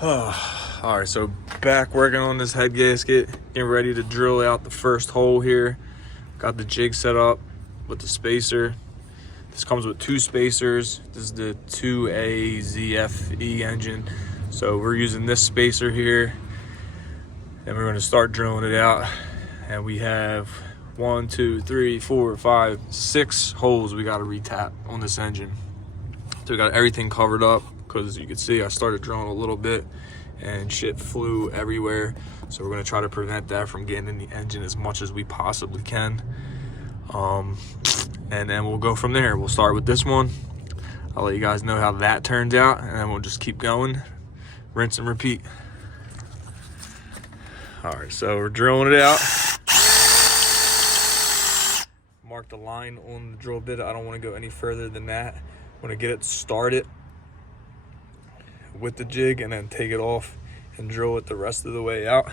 All right, so back working on this head gasket, getting ready to drill out the first hole here. Got the jig set up with the spacer. This comes with 2 spacers. This is the 2A ZFE engine. So we're using this spacer here, and we're gonna start drilling it out. And we have 1, 2, 3, 4, 5, 6 holes we gotta retap on this engine. So we got everything covered up, because you can see I started drilling a little bit and shit flew everywhere. So we're gonna try to prevent that from getting in the engine as much as we possibly can. And then we'll go from there. We'll start with this one. I'll let you guys know how that turns out, and then we'll just keep going, rinse and repeat. All right, so we're drilling it out. Mark the line on the drill bit. I don't want to go any further than that. I want to get it started with the jig and then take it off and drill it the rest of the way out.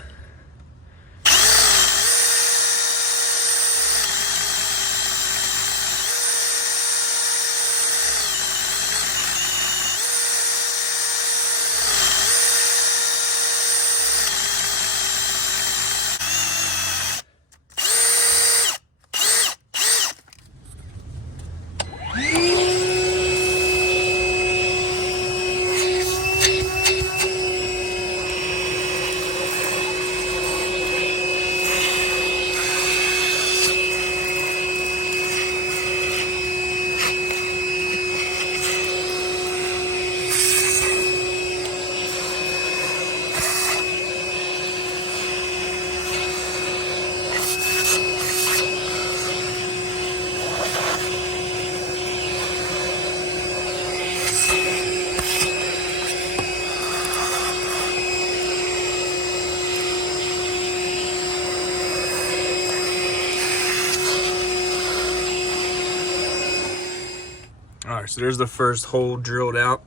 All right, so there's the first hole drilled out.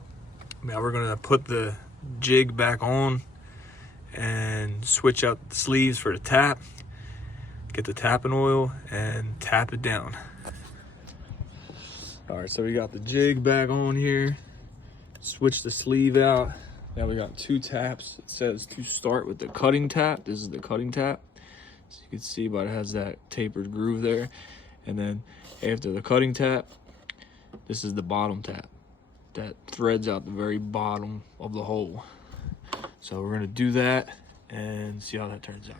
Now we're gonna put the jig back on and switch out the sleeves for the tap, get the tapping oil and tap it down. All right, so we got the jig back on here, switch the sleeve out. Now we got 2 taps. It says to start with the cutting tap. This is the cutting tap. So you can see, but it has that tapered groove there. And then after the cutting tap, this is the bottom tap that threads out the very bottom of the hole. So we're gonna do that and see how that turns out.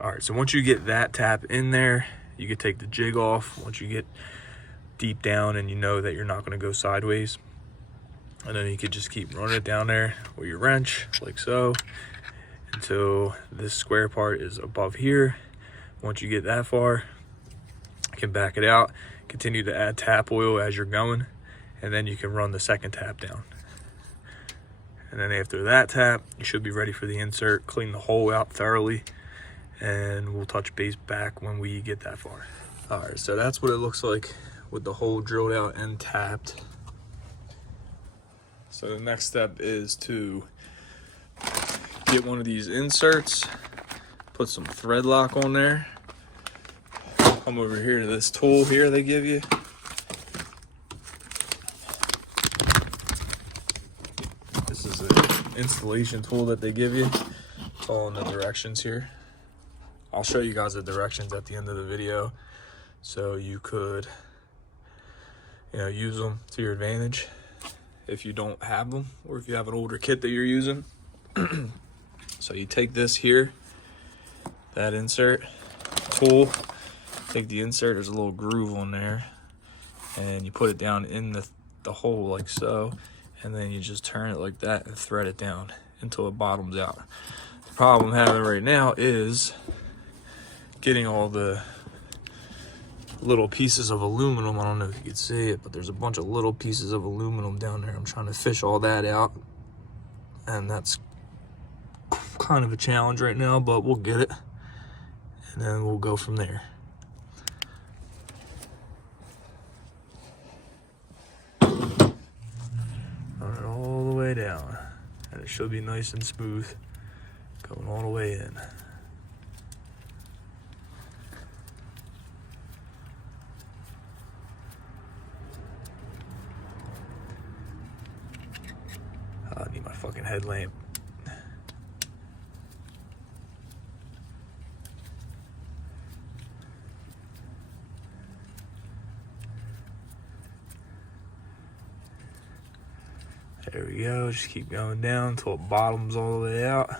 All right, so once you get that tap in there, you can take the jig off once you get deep down and you know that you're not gonna go sideways. And then you could just keep running it down there with your wrench, like so, until this square part is above here. Once you get that far, you can back it out, continue to add tap oil as you're going, and then you can run the second tap down. And then after that tap, you should be ready for the insert. Clean the hole out thoroughly, and we'll touch base back when we get that far. All right, so that's what it looks like with the hole drilled out and tapped. So the next step is to get one of these inserts, put some thread lock on there. Come over here to this tool here they give you. This is an installation tool that they give you. It's all in the directions here. I'll show you guys the directions at the end of the video, so you could, use them to your advantage if you don't have them, or if you have an older kit that you're using. So you take this here, that insert tool, take the insert, there's a little groove on there, and you put it down in the hole like so, and then you just turn it like that and thread it down until it bottoms out. The problem I'm having right now is getting all the little pieces of aluminum. I don't know if you can see it, but there's a bunch of little pieces of aluminum down there. I'm trying to fish all that out, and that's kind of a challenge right now, but we'll get it, and then we'll go from there. All the way down, and it should be nice and smooth going all the way in. I need my fucking headlamp. There we go. Just keep going down until it bottoms all the way out.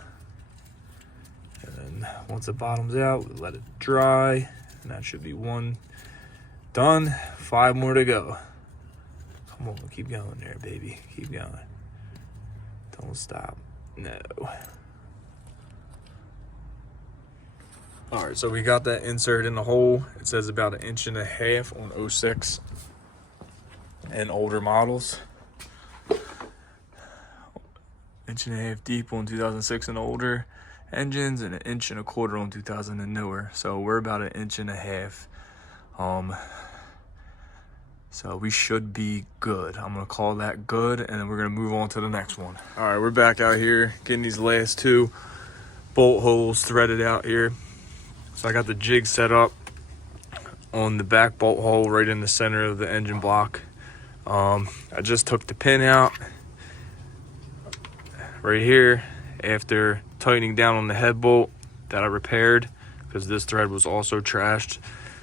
And then once it bottoms out, we let it dry. And that should be one done. 5 more to go. Come on, keep going there, baby. Keep going. Don't stop. No. All right, so we got that insert in the hole. It says about 1.5 inches on 06 and older models. 1.5 inches deep on 2006 and older engines, and 1.25 inches on 2000 and newer. So we're about 1.5 inches. So we should be good. I'm gonna call that good, and then we're gonna move on to the next one. All right, we're back out here getting these last 2 bolt holes threaded out here. So I got the jig set up on the back bolt hole right in the center of the engine block. I just took the pin out right here after tightening down on the head bolt that I repaired, because this thread was also trashed.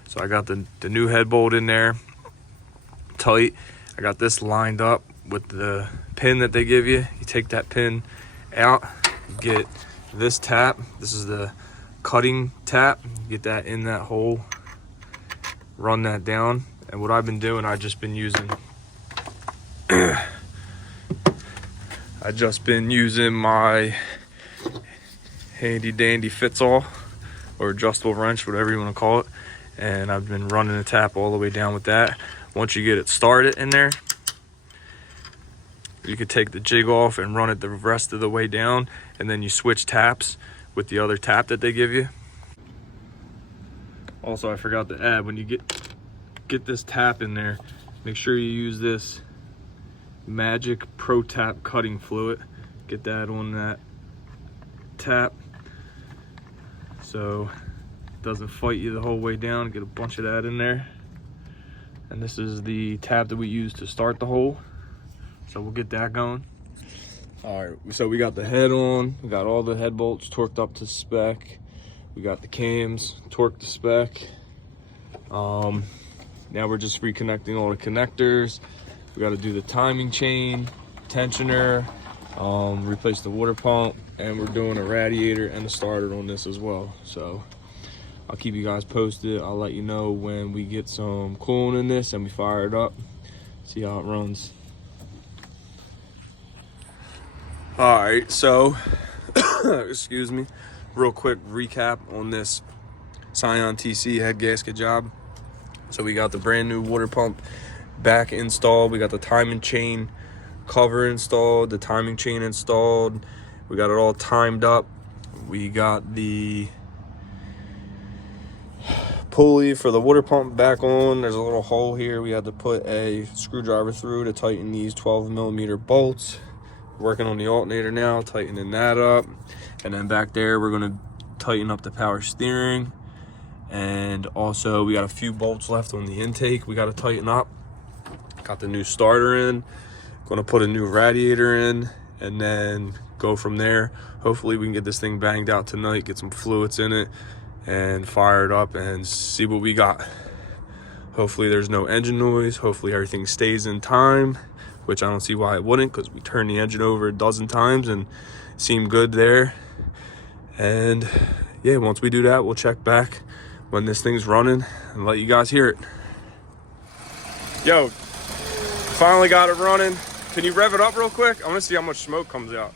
So I got the new head bolt in there tight. I got this lined up with the pin that they give you. You take that pin out, you get this tap. This is the cutting tap. Get that in that hole, run that down. And what I've been doing, I've just been using my handy dandy fits-all or adjustable wrench, whatever you want to call it, and I've been running the tap all the way down with that. Once you get it started in there, you could take the jig off and run it the rest of the way down, and then you switch taps with the other tap that they give you. Also, I forgot to add, when you get this tap in there, make sure you use this Magic Pro Tap cutting fluid. Get that on that tap so it doesn't fight you the whole way down. Get a bunch of that in there. And this is the tap that we use to start the hole, so we'll get that going. All right, so we got the head on, we got all the head bolts torqued up to spec, we got the cams torqued to spec. Now we're just reconnecting all the connectors. We got to do the timing chain, tensioner, replace the water pump, and we're doing a radiator and a starter on this as well. So I'll keep you guys posted. I'll let you know when we get some coolant in this and we fire it up, see how it runs. All right, so excuse me, real quick recap on this Scion TC head gasket job. So we got the brand new water pump back installed, we got the timing chain cover installed, the timing chain installed, we got it all timed up, we got the pulley for the water pump back on. There's a little hole here we had to put a screwdriver through to tighten these 12mm bolts. Working on the alternator now, tightening that up, and then back there we're going to tighten up the power steering, and also we got a few bolts left on the intake we got to tighten up. Got the new starter in, going to put a new radiator in, and then go from there. Hopefully we can get this thing banged out tonight, get some fluids in it, and fire it up and see what we got. Hopefully there's no engine noise, hopefully everything stays in time, which I don't see why it wouldn't, because we turned the engine over a dozen times and it seemed good there. And yeah, once we do that, we'll check back when this thing's running and let you guys hear it. Yo, finally got it running. Can you rev it up real quick? I want to see how much smoke comes out.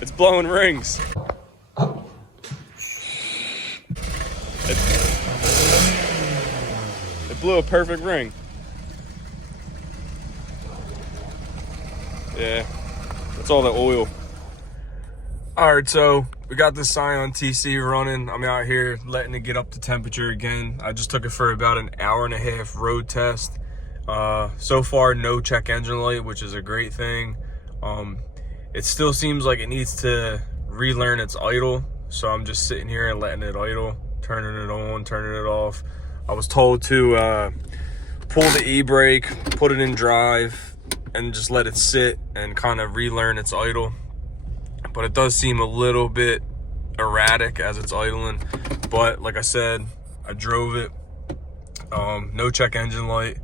It's blowing rings. It blew a perfect ring. Yeah, that's all the oil. All right, so we got this Scion TC running. I'm out here letting it get up to temperature again. I just took it for about an hour-and-a-half road test. So far, no check engine light, which is a great thing. It still seems like it needs to relearn its idle, so I'm just sitting here and letting it idle, turning it on, turning it off. I was told to pull the e-brake, put it in drive, and just let it sit and kind of relearn its idle. But it does seem a little bit erratic as it's idling. But like I said, I drove it No check engine light.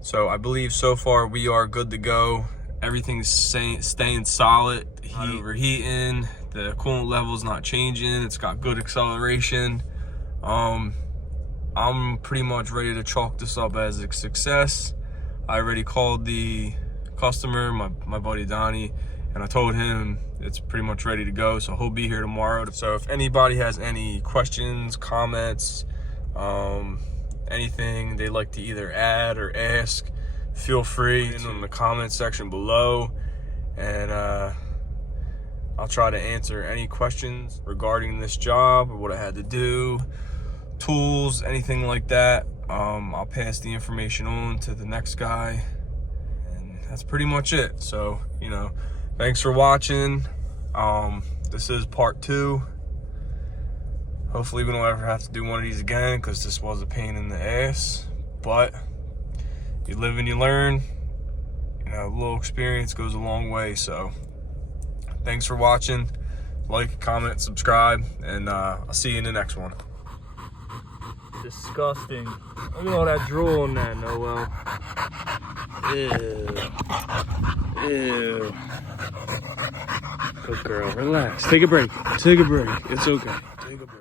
So I believe so far we are good to go. Everything's staying solid. Not overheating. The coolant level's not changing. It's got good acceleration. I'm pretty much ready to chalk this up as a success. I already called the customer, my buddy Donnie, and I told him it's pretty much ready to go, so he'll be here tomorrow. So if anybody has any questions, comments, anything they'd like to either add or ask, feel free in the comment section below, and I'll try to answer any questions regarding this job or what I had to do, tools, anything like that. I'll pass the information on to the next guy, and that's pretty much it. So, you know, thanks for watching. This is part 2. Hopefully we don't ever have to do one of these again, because this was a pain in the ass, but you live and you learn. You know, a little experience goes a long way. So thanks for watching. Like, comment, subscribe, and I'll see you in the next one. Disgusting. Look at all that drool on that, Noel. Ew. Ew. Good girl, relax. Take a break. Take a break. It's okay. Take a break.